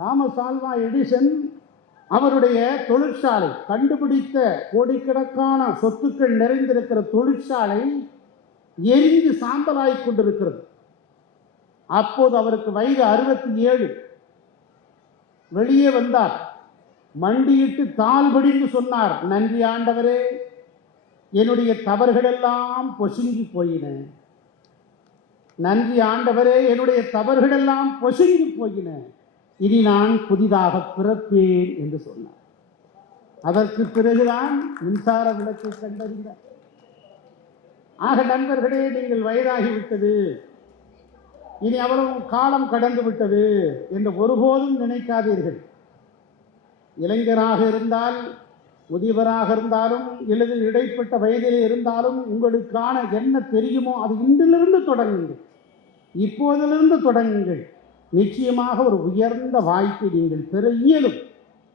Thomas Alva Edison அவருடைய தொழிற்சாலை கண்டுபிடித்த கோடிக்கணக்கான சொத்துக்கள் நிறைந்திருக்கிற தொழிற்சாலை எரிந்து சாம்பலாகி கொண்டிருக்கிறது. அப்போது அவருக்கு வயது அறுபத்தி ஏழு வெளியே வந்தார். மண்டியிட்டு தாழ்படிந்து சொன்னார் நன்றி ஆண்டவரே என்னுடைய தவறுகளெல்லாம் பொசுங்கி போயின. நன்றி ஆண்டவரே என்னுடைய தவறுகளெல்லாம் பொசுங்கி போயின. இனி நான் புதிதாக பிறப்பேன் என்று சொன்னார். அதற்கு பிறகுதான் மின்சார விளக்கை கண்டறிந்தார். ஆக நண்பர்களே நீங்கள் வயதாகிவிட்டது. இனி அவ்வளவு காலம் கடந்து விட்டது என்று ஒருபோதும் நினைக்காதீர்கள். இளைஞராக இருந்தால் முதியவராக இருந்தாலும் அல்லது இடைப்பட்ட வயதிலே இருந்தாலும் உங்களுக்கான என்ன தெரியுமோ அது இன்றிலிருந்து தொடங்குங்கள். இப்போதிலிருந்து தொடங்குங்கள். நிச்சயமாக ஒரு உயர்ந்த வாய்ப்பை நீங்கள் பெற இயலும்.